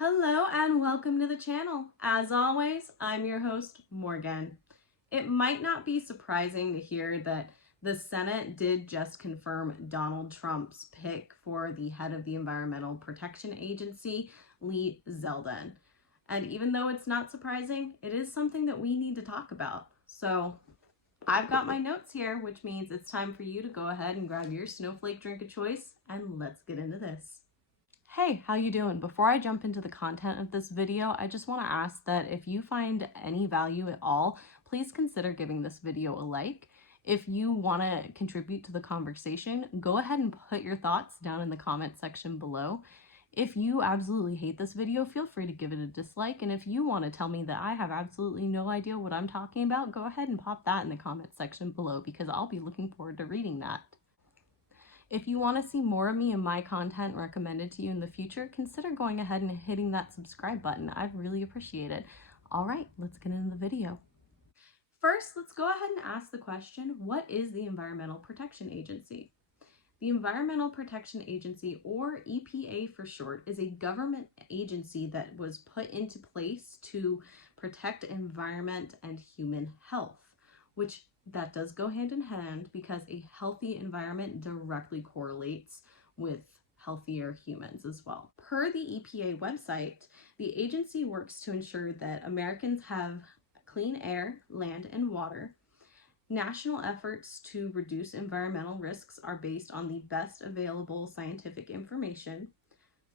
Hello and welcome to the channel. As always, I'm your host, Morgan. It might not be surprising to hear that the Senate did just confirm Donald Trump's pick for the head of the Environmental Protection Agency, Lee Zeldin. And even though it's not surprising, it is something that we need to talk about. So I've got my notes here, which means it's time for you to go ahead and grab your snowflake drink of choice and let's get into this. Hey, how you doing? Before I jump into the content of this video, I just want to ask that if you find any value at all, please consider giving this video a like. If you want to contribute to the conversation, go ahead and put your thoughts down in the comment section below. If you absolutely hate this video, feel free to give it a dislike. And if you want to tell me that I have absolutely no idea what I'm talking about, go ahead and pop that in the comment section below because I'll be looking forward to reading that. If you want to see more of me and my content recommended to you in the future, consider going ahead and hitting that subscribe button. I'd really appreciate it. All right, let's get into the video. First, let's go ahead and ask the question, what is the Environmental Protection Agency? The Environmental Protection Agency, or EPA for short, is a government agency that was put into place to protect environment and human health, which that does go hand in hand because a healthy environment directly correlates with healthier humans as well. Per the EPA website, the agency works to ensure that Americans have clean air, land, and water. National efforts to reduce environmental risks are based on the best available scientific information.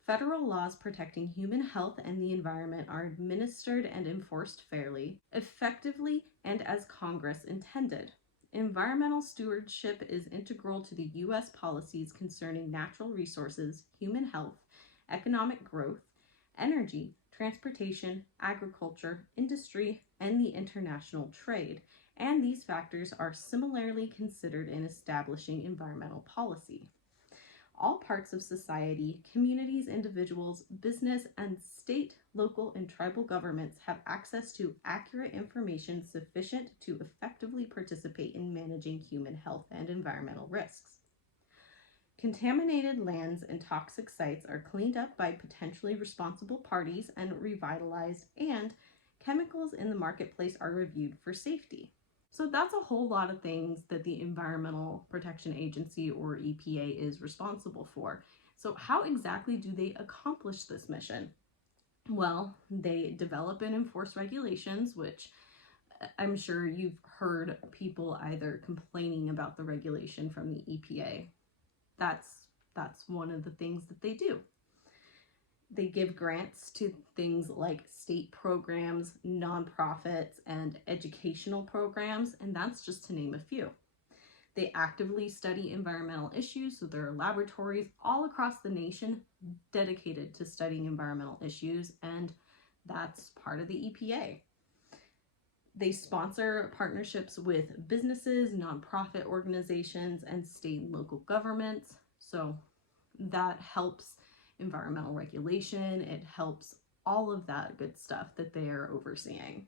Federal laws protecting human health and the environment are administered and enforced fairly, effectively, and as Congress intended. Environmental stewardship is integral to the U.S. policies concerning natural resources, human health, economic growth, energy, transportation, agriculture, industry, and the international trade, and these factors are similarly considered in establishing environmental policy. All parts of society, communities, individuals, business, and state, local, and tribal governments have access to accurate information sufficient to effectively participate in managing human health and environmental risks. Contaminated lands and toxic sites are cleaned up by potentially responsible parties and revitalized, and chemicals in the marketplace are reviewed for safety. So that's a whole lot of things that the Environmental Protection Agency, or EPA, is responsible for. So how exactly do they accomplish this mission? Well, they develop and enforce regulations, which I'm sure you've heard people either complaining about the regulation from the EPA. That's one of the things that they do. They give grants to things like state programs, nonprofits, and educational programs, and that's just to name a few. They actively study environmental issues, so there are laboratories all across the nation dedicated to studying environmental issues, and that's part of the EPA. They sponsor partnerships with businesses, nonprofit organizations, and state and local governments, so that helps environmental regulation, it helps all of that good stuff that they are overseeing.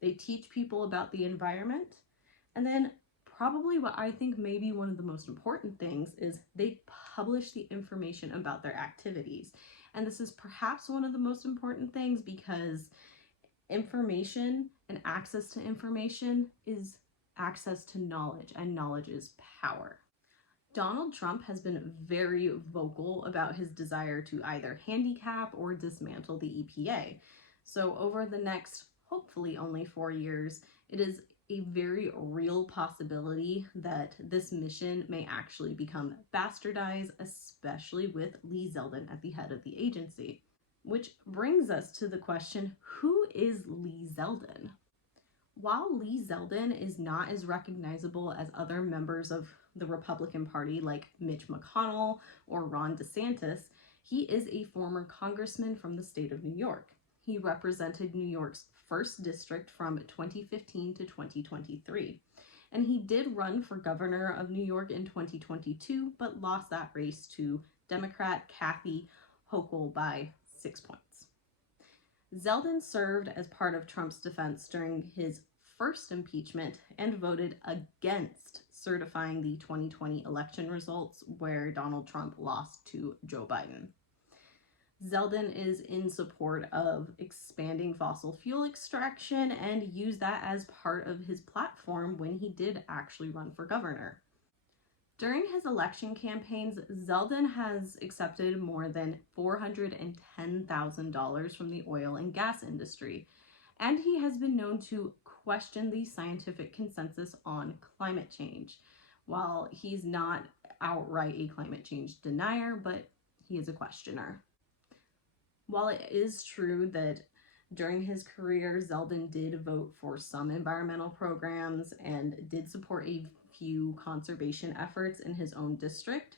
They teach people about the environment, and then probably what I think may be one of the most important things is they publish the information about their activities. And this is perhaps one of the most important things because information and access to information is access to knowledge, and knowledge is power. Donald Trump has been very vocal about his desire to either handicap or dismantle the EPA. So over the next, hopefully only 4 years, it is a very real possibility that this mission may actually become bastardized, especially with Lee Zeldin at the head of the agency. Which brings us to the question, who is Lee Zeldin? While Lee Zeldin is not as recognizable as other members of the Republican Party like Mitch McConnell or Ron DeSantis, he is a former congressman from the state of New York. He represented New York's 1st district from 2015 to 2023. And he did run for governor of New York in 2022, but lost that race to Democrat Kathy Hochul by 6 points. Zeldin served as part of Trump's defense during his first impeachment and voted against certifying the 2020 election results where Donald Trump lost to Joe Biden. Zeldin is in support of expanding fossil fuel extraction and used that as part of his platform when he did actually run for governor. During his election campaigns, Zeldin has accepted more than $410,000 from the oil and gas industry, and he has been known to question the scientific consensus on climate change. While he's not outright a climate change denier, but he is a questioner. While it is true that during his career, Zeldin did vote for some environmental programs and did support a few conservation efforts in his own district,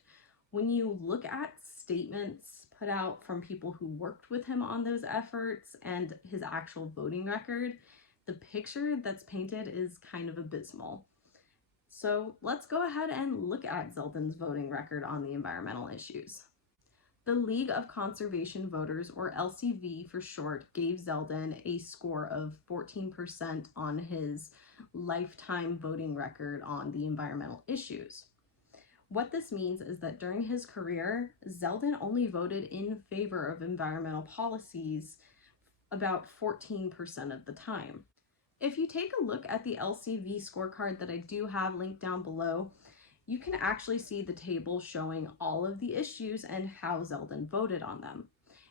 when you look at statements put out from people who worked with him on those efforts and his actual voting record, the picture that's painted is kind of abysmal. So let's go ahead and look at Zeldin's voting record on the environmental issues. The League of Conservation Voters, or LCV for short, gave Zeldin a score of 14% on his lifetime voting record on the environmental issues. What this means is that during his career, Zeldin only voted in favor of environmental policies about 14% of the time. If you take a look at the LCV scorecard that I do have linked down below, you can actually see the table showing all of the issues and how Zeldin voted on them.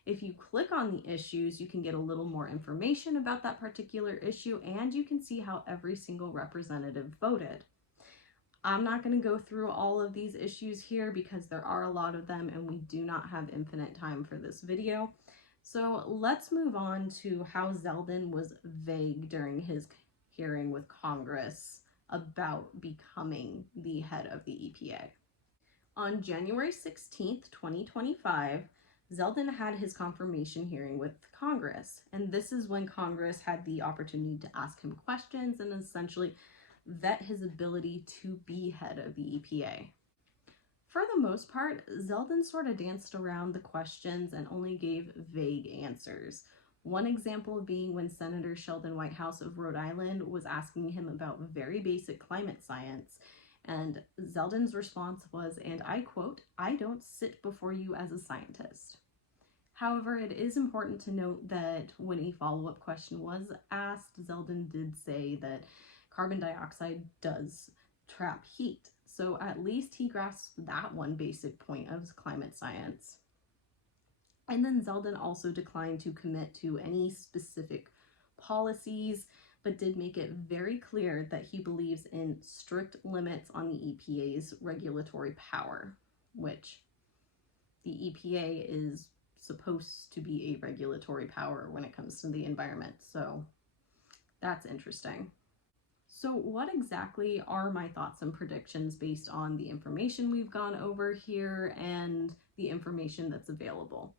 If you click on the issues, you can get a little more information about that particular issue, and you can see how every single representative voted. I'm not going to go through all of these issues here because there are a lot of them and we do not have infinite time for this video. So let's move on to how Zeldin was vague during his hearing with Congress about becoming the head of the EPA. On January 16th, 2025, Zeldin had his confirmation hearing with Congress, and this is when Congress had the opportunity to ask him questions and essentially vet his ability to be head of the EPA. For the most part, Zeldin sort of danced around the questions and only gave vague answers. One example being when Senator Sheldon Whitehouse of Rhode Island was asking him about very basic climate science, and Zeldin's response was, and I quote, "I don't sit before you as a scientist." However, it is important to note that when a follow-up question was asked, Zeldin did say that carbon dioxide does trap heat, so at least he grasped that one basic point of climate science. And then Zeldin also declined to commit to any specific policies, but did make it very clear that he believes in strict limits on the EPA's regulatory power, which the EPA is supposed to be a regulatory power when it comes to the environment. So that's interesting. So what exactly are my thoughts and predictions based on the information we've gone over here and the information that's available?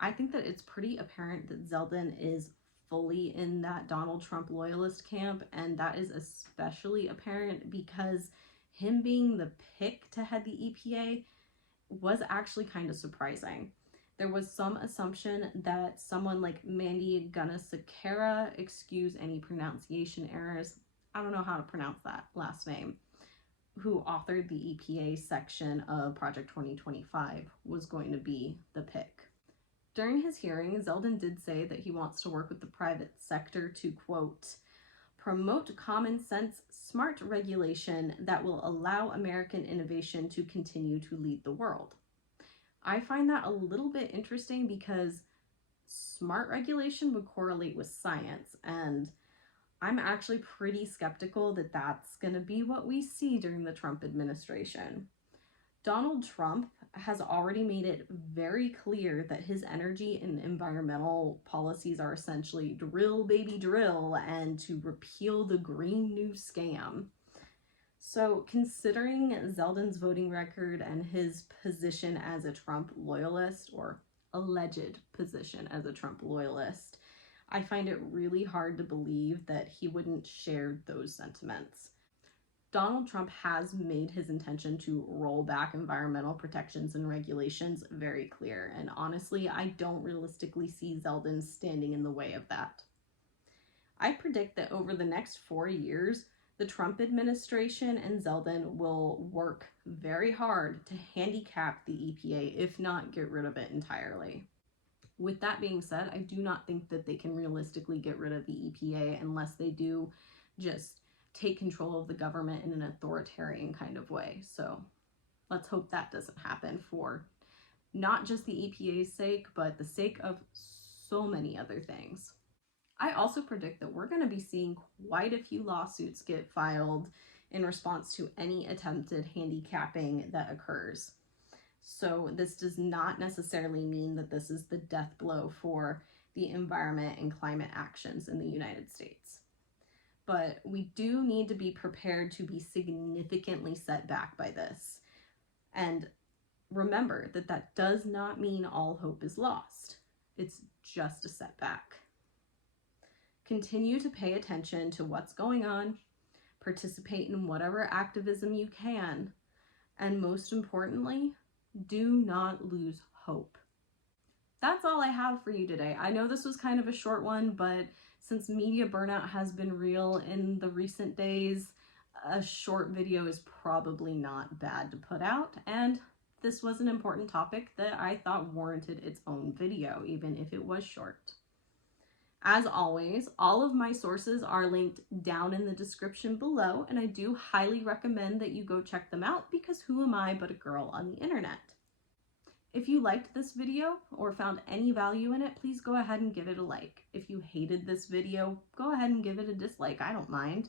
I think that it's pretty apparent that Zeldin is fully in that Donald Trump loyalist camp, and that is especially apparent because him being the pick to head the EPA was actually kind of surprising. There was some assumption that someone like Mandy Gunasekara, excuse any pronunciation errors, I don't know how to pronounce that last name, who authored the EPA section of Project 2025, was going to be the pick. During his hearing, Zeldin did say that he wants to work with the private sector to, quote, promote common sense, smart regulation that will allow American innovation to continue to lead the world. I find that a little bit interesting because smart regulation would correlate with science, and I'm actually pretty skeptical that that's going to be what we see during the Trump administration. Donald Trump has already made it very clear that his energy and environmental policies are essentially drill baby drill and to repeal the Green New Scam. So considering Zeldin's voting record and his position as a Trump loyalist, or alleged position as a Trump loyalist, I find it really hard to believe that he wouldn't share those sentiments. Donald Trump has made his intention to roll back environmental protections and regulations very clear, and honestly, I don't realistically see Zeldin standing in the way of that. I predict that over the next 4 years, the Trump administration and Zeldin will work very hard to handicap the EPA, if not get rid of it entirely. With that being said, I do not think that they can realistically get rid of the EPA unless they do just take control of the government in an authoritarian kind of way. So let's hope that doesn't happen for not just the EPA's sake, but the sake of so many other things. I also predict that we're going to be seeing quite a few lawsuits get filed in response to any attempted handicapping that occurs. So this does not necessarily mean that this is the death blow for the environment and climate actions in the United States. But we do need to be prepared to be significantly set back by this. And remember that that does not mean all hope is lost. It's just a setback. Continue to pay attention to what's going on, participate in whatever activism you can, and most importantly, do not lose hope. That's all I have for you today. I know this was kind of a short one, but since media burnout has been real in the recent days, a short video is probably not bad to put out, and this was an important topic that I thought warranted its own video, even if it was short. As always, all of my sources are linked down in the description below, and I do highly recommend that you go check them out because who am I but a girl on the internet? If you liked this video or found any value in it, please go ahead and give it a like. If you hated this video, go ahead and give it a dislike. I don't mind.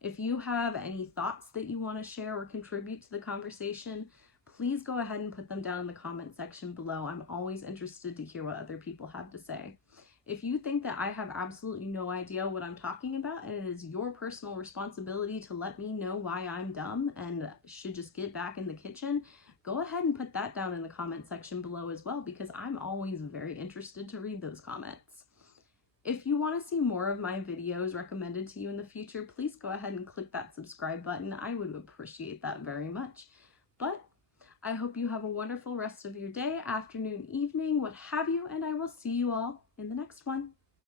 If you have any thoughts that you want to share or contribute to the conversation, please go ahead and put them down in the comment section below. I'm always interested to hear what other people have to say. If you think that I have absolutely no idea what I'm talking about and it is your personal responsibility to let me know why I'm dumb and should just get back in the kitchen, go ahead and put that down in the comment section below as well, because I'm always very interested to read those comments. If you want to see more of my videos recommended to you in the future, please go ahead and click that subscribe button. I would appreciate that very much. But I hope you have a wonderful rest of your day, afternoon, evening, what have you, and I will see you all in the next one.